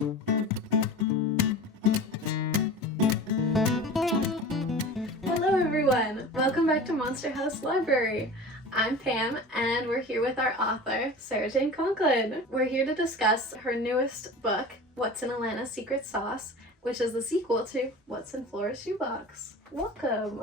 Hello everyone! Welcome back to Monster House Library. I'm Pam and we're here with our author, Sarah Jane Conklin. We're here to discuss her newest book, What's in Alana's Secret Sauce, which is the sequel to What's in Flora's Shoebox. Welcome!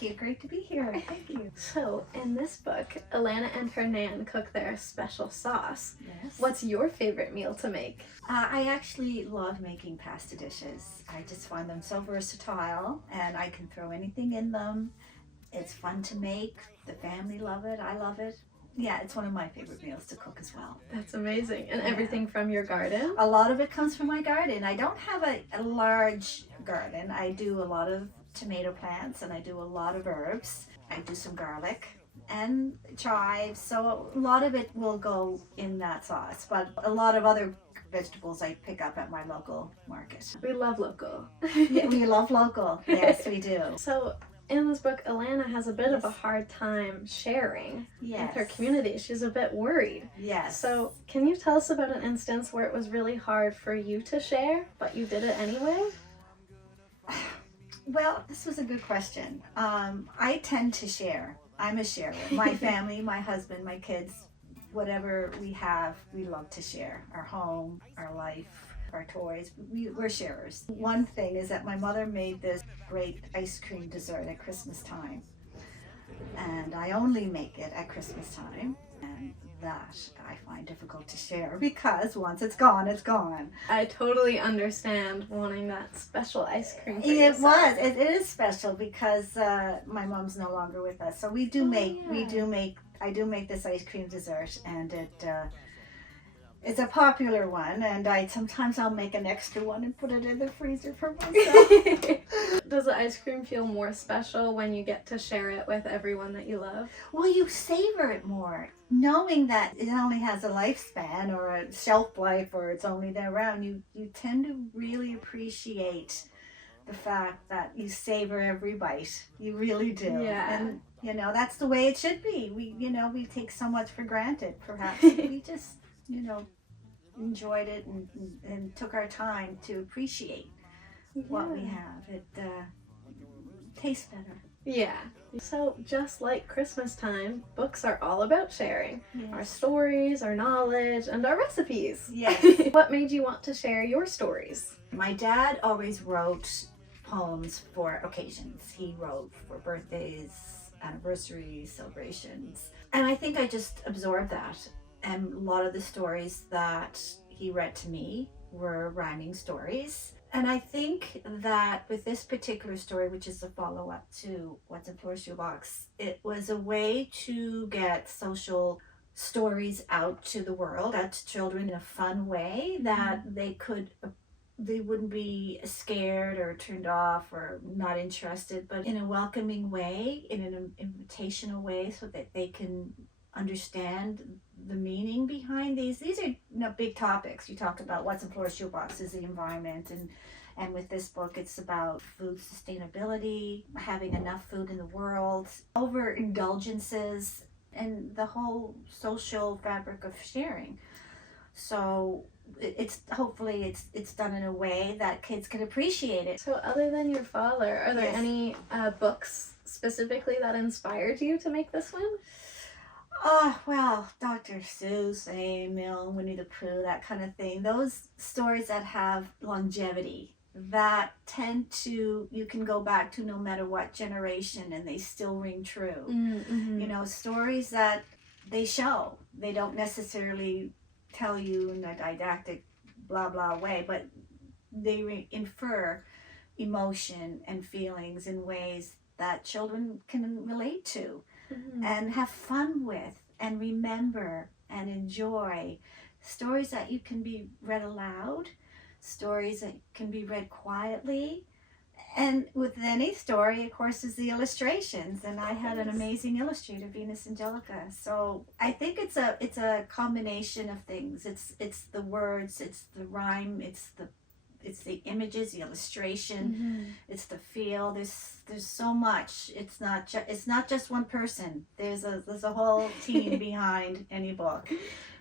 Thank you, great to be here. Thank you. So, in this book, Alana and her nan cook their special sauce. Yes. What's your favorite meal to make? I actually love making pasta dishes. I just find them so versatile and I can throw anything in them. It's fun to make. The family love it. I love it. Yeah, it's one of my favorite meals to cook as well. That's amazing. And Yeah. everything from your garden? A lot of it comes from my garden. I don't have a large garden. I do a lot of tomato plants and I do a lot of herbs. I do some garlic and chives, so a lot of it will go in that sauce, but a lot of other vegetables I pick up at my local market. We love local. Yeah, we love local. Yes, we do. So, in this book, Alana has a bit of a hard time sharing Yes. with her community. She's a bit worried. Yes. So, can you tell us about an instance where it was really hard for you to share, but you did it anyway? Well, this was a good question. I tend to share. I'm a sharer. My family, my husband, my kids, whatever we have, we love to share. Our home, our life, our toys, we're sharers. One thing is that my mother made this great ice cream dessert at Christmas time. And I only make it at Christmas time. And that I find difficult to share because once it's gone, it's gone. I totally understand wanting that special ice cream for It yourself. was. It is special because my mom's no longer with us. So we do make. I do make this ice cream dessert, and it's a popular one. And sometimes I'll make an extra one and put it in the freezer for myself. Does the ice cream feel more special when you get to share it with everyone that you love? Well, you savor it more, knowing that it only has a lifespan or a shelf life, or it's only there around. You tend to really appreciate the fact that you savor every bite. You really do. Yeah. And that's the way it should be. We take so much for granted. Perhaps we just enjoyed it and took our time to appreciate what we have. It tastes better. Yeah. So, just like Christmas time, books are all about sharing. Our stories, our knowledge, and our recipes. Yes. What made you want to share your stories? My dad always wrote poems for occasions. He wrote for birthdays, anniversaries, celebrations. And I think I just absorbed that. And a lot of the stories that he read to me were rhyming stories. And I think that with this particular story, which is the follow-up to What's in Flora's Shoebox, it was a way to get social stories out to the world, out to children in a fun way that they wouldn't be scared or turned off or not interested, but in a welcoming way, in an invitational way, so that they can understand the meaning behind these. These are big topics. You talk about What's in Flora's Shoebox is the environment, and with this book it's about food sustainability, having enough food in the world, overindulgences, and the whole social fabric of sharing. So it's hopefully it's done in a way that kids can appreciate it. So, other than your father, are there Yes. any books specifically that inspired you to make this one? Well, Dr. Seuss, Emil, Winnie the Pooh, that kind of thing. Those stories that have longevity, that you can go back to no matter what generation and they still ring true. Mm-hmm. Stories that they show. They don't necessarily tell you in a didactic blah blah way, but they infer emotion and feelings in ways that children can relate to. Mm-hmm. And have fun with and remember and enjoy. Stories that you can be read aloud, stories that can be read quietly. And with any story, of course, is the illustrations. And I had an amazing illustrator, Venus Angelica. So I think it's a combination of things. It's the words, it's the rhyme, it's the images, the illustration, it's the feel. There's so much. It's not just one person. There's a whole team behind any book.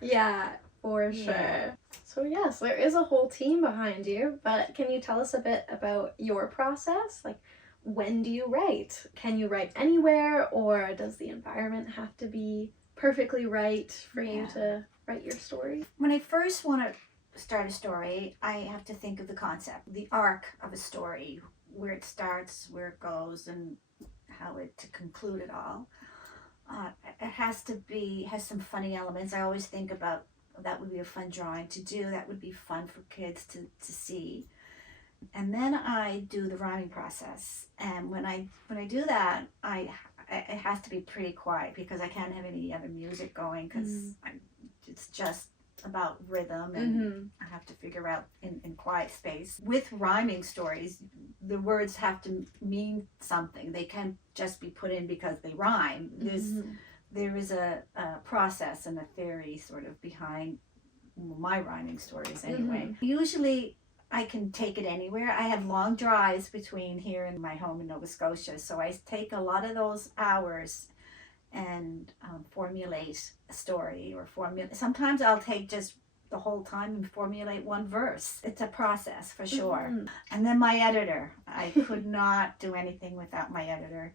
Yeah, For Yeah. sure. So yes, there is a whole team behind you, but can you tell us a bit about your process? Like, when do you write? Can you write anywhere, or does the environment have to be perfectly right for you Yeah. to write your story? When I first want to start a story, I have to think of the concept, the arc of a story, where it starts, where it goes, and how to conclude it all. It has some funny elements. I always think about that would be a fun drawing to do. That would be fun for kids to see. And then I do the rhyming process. And when I do that, it has to be pretty quiet because I can't have any other music going because it's just about rhythm and I have to figure out in quiet space. With rhyming stories, the words have to mean something. They can't just be put in because they rhyme. There is a process and a theory sort of behind my rhyming stories anyway. Usually I can take it anywhere. I have long drives between here and my home in Nova Scotia, so I take a lot of those hours and formulate a story or sometimes I'll take just the whole time and formulate one verse. It's a process for sure. And then my editor, I could not do anything without my editor,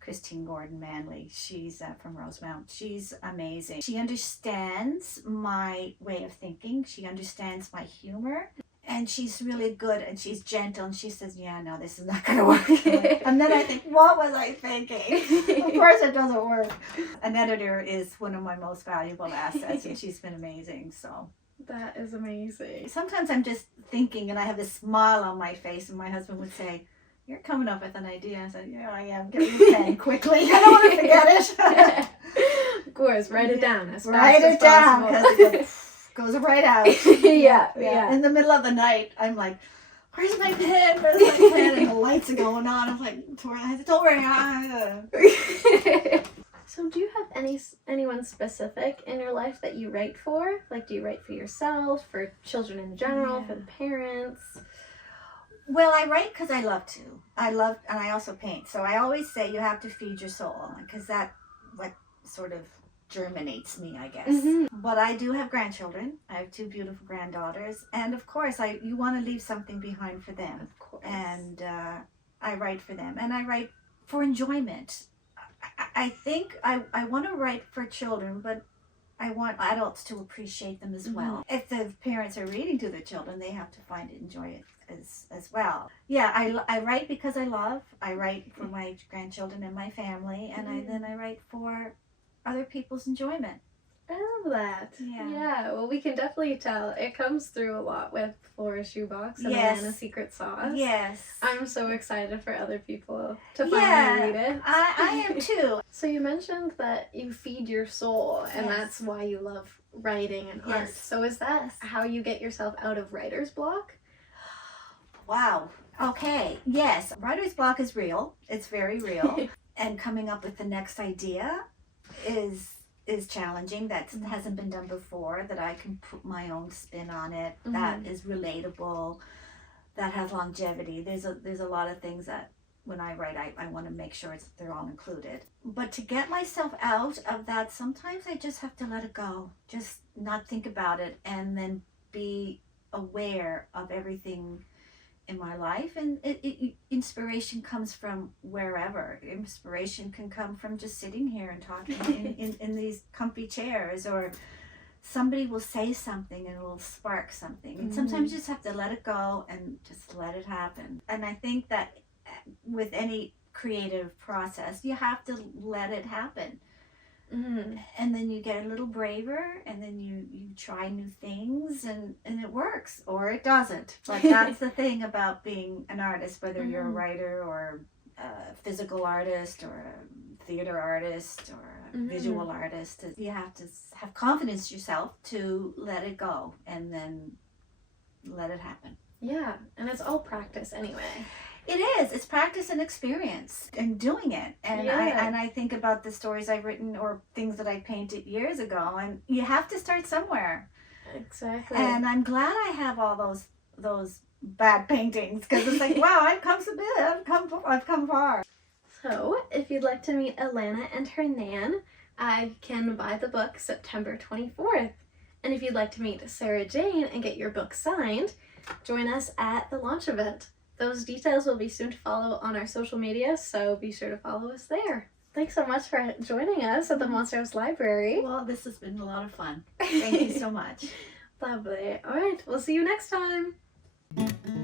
Christine Gordon Manley. She's from Rosemount. She's amazing. She understands my way of thinking. She understands my humor. And she's really good and she's gentle and she says, yeah, no, this is not going to work. And then I think, what was I thinking? Of course it doesn't work. An editor is one of my most valuable assets and she's been amazing. So that is amazing. Sometimes I'm just thinking and I have this smile on my face and my husband would say, you're coming up with an idea. I said, yeah, I am. Get me a pen quickly. I don't want to forget it. Of course, write it down as write fast as it down possible. because goes right out. Yeah. In the middle of the night, I'm like, where's my pen? Where's my pen? And the lights are going on. I'm like, don't worry. So do you have anyone specific in your life that you write for? Like, do you write for yourself, for children in general, for the parents? Well, I write because I love to. And I also paint. So I always say you have to feed your soul because that like sort of germinates me, I guess. But I do have grandchildren. I have 2 beautiful granddaughters, and of course you want to leave something behind for them. Of course. And I write for them, and I write for enjoyment. I think I want to write for children, but I want adults to appreciate them as well. If the parents are reading to the children, they have to find it, enjoy it as well. Yeah, I write because I love. I write for my grandchildren and my family, and then I write for other people's enjoyment. I love that. Yeah, well, we can definitely tell. It comes through a lot with Flora Shoebox and Alana Secret Sauce. Yes. I'm so excited for other people to finally read it. I am too. So you mentioned that you feed your soul, and that's why you love writing and art. So is that how you get yourself out of writer's block? Wow. Okay. Yes. Writer's block is real. It's very real. And coming up with the next idea is challenging. That hasn't been done before, that I can put my own spin on it, that is relatable, that has longevity. There's a lot of things that when I write I want to make sure they're all included. But to get myself out of that, sometimes I just have to let it go, just not think about it, and then be aware of everything in my life. And inspiration comes from wherever. Inspiration can come from just sitting here and talking in these comfy chairs, or somebody will say something and it will spark something. And sometimes you just have to let it go and just let it happen. And I think that with any creative process, you have to let it happen. And then you get a little braver, and then you try new things, and it works or it doesn't. But that's the thing about being an artist, whether you're a writer or a physical artist or a theater artist or a visual artist. You have to have confidence in yourself to let it go and then let it happen. Yeah, and it's all practice anyway. It is. It's practice and experience and doing it. And I think about the stories I've written or things that I painted years ago, and you have to start somewhere. Exactly. And I'm glad I have all those bad paintings, because it's like, wow, I've come a bit. I've come far. So, if you'd like to meet Alana and her nan, I can buy the book September 24th. And if you'd like to meet Sarah Jane and get your book signed, join us at the launch event. Those details will be soon to follow on our social media, so be sure to follow us there. Thanks so much for joining us at the Monster House Library. Well, this has been a lot of fun. Thank you so much. Lovely. All right, we'll see you next time.